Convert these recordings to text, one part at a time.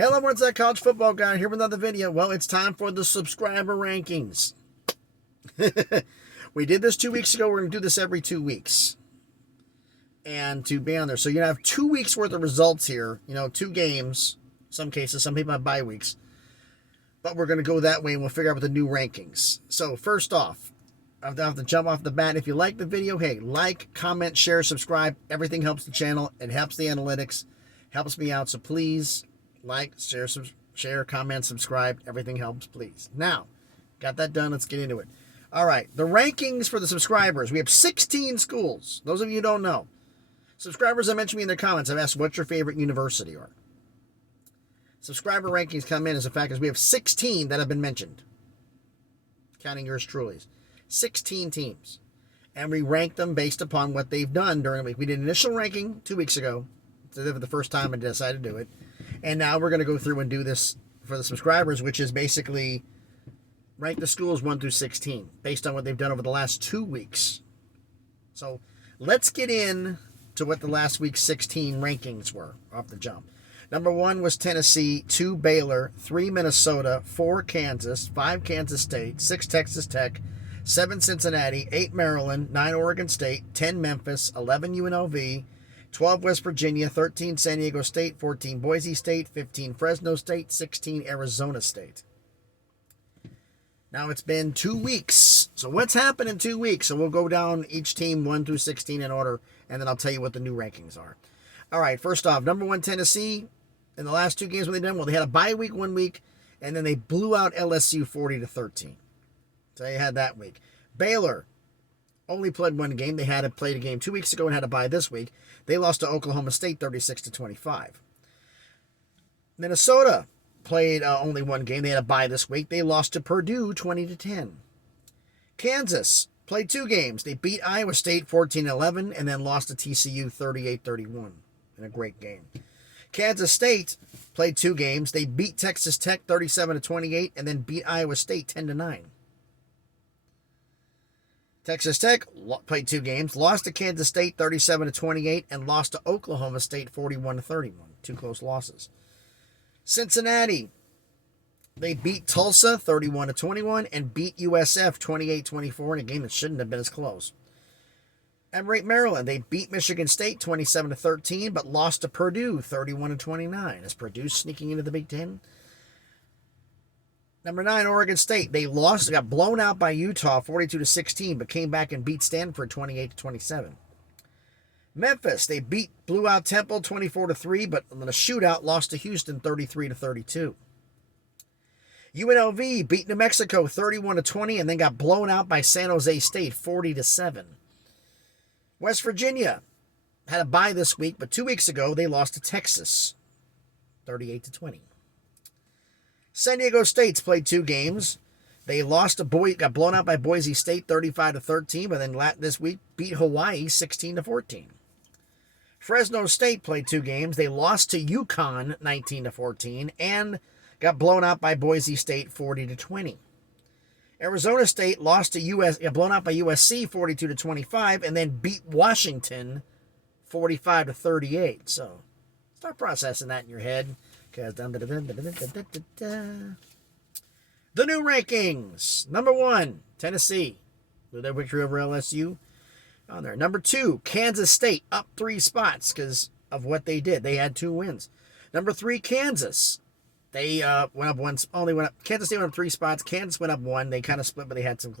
Hello, what's that college football guy here with another video. Well, it's time for the subscriber rankings. We did this 2 weeks ago. We're going to do this every 2 weeks. And to be on there. So you're going to have 2 weeks worth of results here. 2 games. Some cases, some people have bye weeks. But we're going to go that way and we'll figure out what the new rankings. So first off, I have to jump off the bat. If you like the video, hey, like, comment, share, subscribe. Everything helps the channel. It helps the analytics. Helps me out. So please like, share, comment, subscribe. Everything helps, please. Now, got that done. Let's get into it. All right. The rankings for the subscribers. We have 16 schools. Those of you who don't know. Subscribers have mentioned me in their comments. I've asked what's your favorite university are. Subscriber rankings come in as a fact, as we have 16 that have been mentioned. Counting yours truly. 16 teams. And we rank them based upon what they've done during the week. We did initial ranking 2 weeks ago. So for the first time I decided to do it. And now we're going to go through and do this for the subscribers, which is basically rank the schools 1 through 16 based on what they've done over the last 2 weeks. So let's get in to what the last week's 16 rankings were off the jump. Number 1 was Tennessee, 2 Baylor, 3 Minnesota, 4 Kansas, 5 Kansas State, 6 Texas Tech, 7 Cincinnati, 8 Maryland, 9 Oregon State, 10 Memphis, 11 UNLV, 12 West Virginia, 13 San Diego State, 14 Boise State, 15 Fresno State, 16 Arizona State. Now it's been 2 weeks. So what's happened in 2 weeks? So we'll go down each team 1 through 16 in order, and then I'll tell you what the new rankings are. All right, first off, number 1 Tennessee. In the last 2 games what they've done, well, they had a bye week 1 week, and then they blew out LSU 40-13. So they had that week. Baylor only played 1 game. They had played a game 2 weeks ago and had a bye this week. They lost to Oklahoma State 36-25. Minnesota played only 1 game. They had a bye this week. They lost to Purdue 20-10. Kansas played 2 games. They beat Iowa State 14-11 and then lost to TCU 38-31 in a great game. Kansas State played 2 games. They beat Texas Tech 37-28 and then beat Iowa State 10-9. Texas Tech played 2 games, lost to Kansas State 37-28 and lost to Oklahoma State 41-31. 2 close losses. Cincinnati, they beat Tulsa 31-21 and beat USF 28-24 in a game that shouldn't have been as close. Emory, Maryland, they beat Michigan State 27-13 but lost to Purdue 31-29. Is Purdue sneaking into the Big Ten? Number 9, Oregon State. They got blown out by Utah 42-16, but came back and beat Stanford 28-27. Memphis, they blew out Temple 24-3, but in a shootout lost to Houston 33-32. UNLV beat New Mexico 31-20 and then got blown out by San Jose State 40-7. West Virginia had a bye this week, but 2 weeks ago they lost to Texas 38-20. San Diego State's played 2 games. They got blown out by Boise State 35-13, but then this week beat Hawaii 16-14. Fresno State played 2 games. They lost to UConn 19-14 and got blown out by Boise State 40-20. Arizona State got blown out by USC 42-25 and then beat Washington 45-38. So start processing that in your head. The new rankings. Number 1, Tennessee. With their victory over LSU on there. Number 2, Kansas State. Up 3 spots because of what they did. They had 2 wins. Number 3, Kansas. They went up once. Kansas State went up 3 spots. Kansas went up 1. They kind of split, but they had some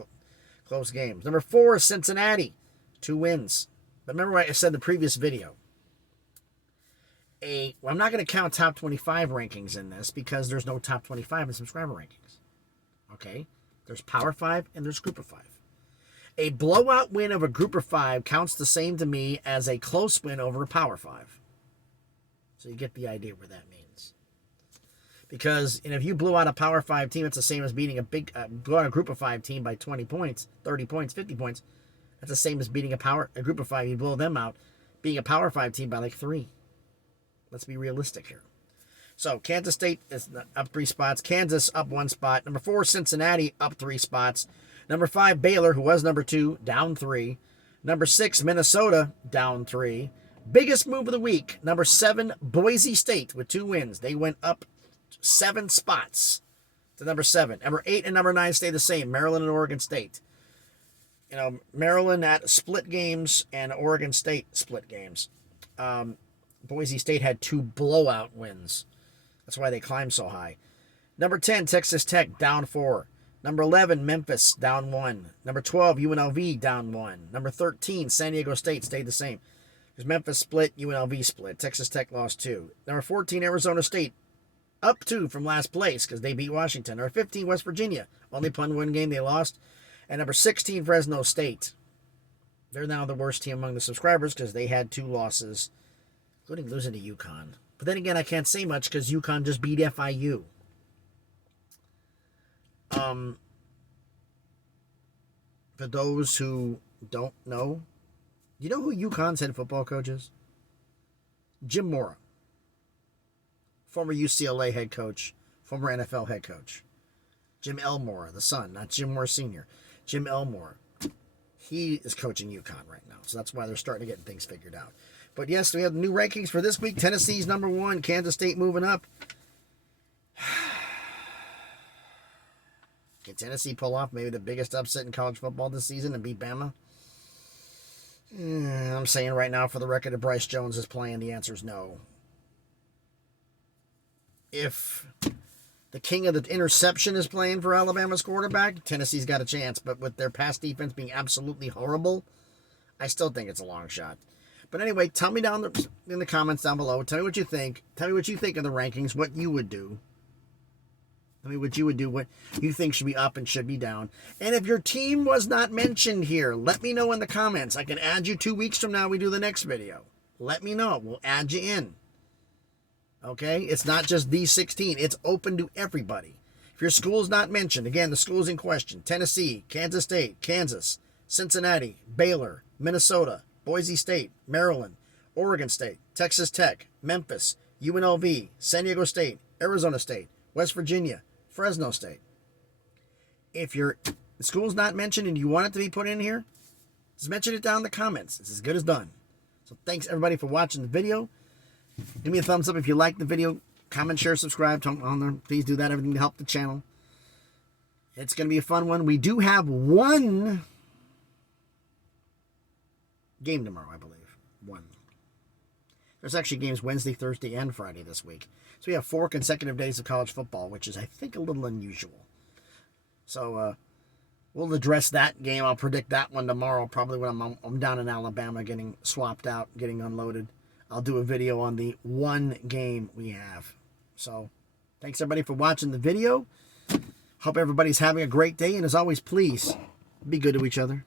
close games. Number 4 is Cincinnati. 2 wins. But remember what I said in the previous video. I'm not going to count top 25 rankings in this because there's no top 25 in subscriber rankings. Okay? There's Power 5 and there's Group of 5. A blowout win of a Group of 5 counts the same to me as a close win over a Power 5. So you get the idea where that means. Because if you blew out a Power 5 team, it's the same as beating blew out a Group of 5 team by 20 points, 30 points, 50 points. That's the same as beating a Group of 5. You blow them out, being a Power 5 team by like 3. Let's be realistic here. So Kansas State is up 3 spots. Kansas up 1 spot. Number 4, Cincinnati up 3 spots. Number 5, Baylor, who was number 2, down 3. Number 6, Minnesota, down 3. Biggest move of the week, number 7, Boise State with 2 wins. They went up 7 spots to number 7. Number 8 and number 9 stay the same, Maryland and Oregon State. You know, Maryland at split games and Oregon State split games. Boise State had 2 blowout wins. That's why they climbed so high. Number 10, Texas Tech, down 4. Number 11, Memphis, down 1. Number 12, UNLV, down 1. Number 13, San Diego State, stayed the same. Because Memphis split, UNLV split. Texas Tech lost 2. Number 14, Arizona State, up 2 from last place because they beat Washington. Number 15, West Virginia, only played 1 game they lost. And number 16, Fresno State. They're now the worst team among the subscribers because they had 2 losses, including losing to UConn. But then again, I can't say much because UConn just beat FIU. For those who don't know, you know who UConn's head football coach is? Jim Mora. Former UCLA head coach, former NFL head coach. Jim Elmore, the son, not Jim Moore Sr. Jim Elmore. He is coaching UConn right now, so that's why they're starting to get things figured out. But yes, we have the new rankings for this week. Tennessee's number 1, Kansas State moving up. Can Tennessee pull off maybe the biggest upset in college football this season and beat Bama? I'm saying right now, for the record, if Bryce Jones is playing, the answer is no. If the king of the interception is playing for Alabama's quarterback, Tennessee's got a chance. But with their pass defense being absolutely horrible, I still think it's a long shot. But anyway, tell me down in the comments down below. Tell me what you think. Tell me what you think of the rankings, what you would do. Tell me what you would do, what you think should be up and should be down. And if your team was not mentioned here, let me know in the comments. I can add you 2 weeks from now. We do the next video. Let me know. We'll add you in. Okay? It's not just these 16. It's open to everybody. If your school's not mentioned, again, the schools in question: Tennessee, Kansas State, Kansas, Cincinnati, Baylor, Minnesota, Boise State, Maryland, Oregon State, Texas Tech, Memphis, UNLV, San Diego State, Arizona State, West Virginia, Fresno State. If your school's not mentioned and you want it to be put in here, just mention it down in the comments. It's as good as done. So thanks everybody for watching the video. Give me a thumbs up if you like the video. Comment, share, subscribe on there. Please do that. Everything to help the channel. It's going to be a fun one. We do have 1 game tomorrow, I believe. 1. There's actually games Wednesday, Thursday, and Friday this week. So we have 4 consecutive days of college football, which is, I think, a little unusual. So we'll address that game. I'll predict that one tomorrow, probably when I'm down in Alabama getting swapped out, getting unloaded. I'll do a video on the 1 game we have. So thanks, everybody, for watching the video. Hope everybody's having a great day. And as always, please be good to each other.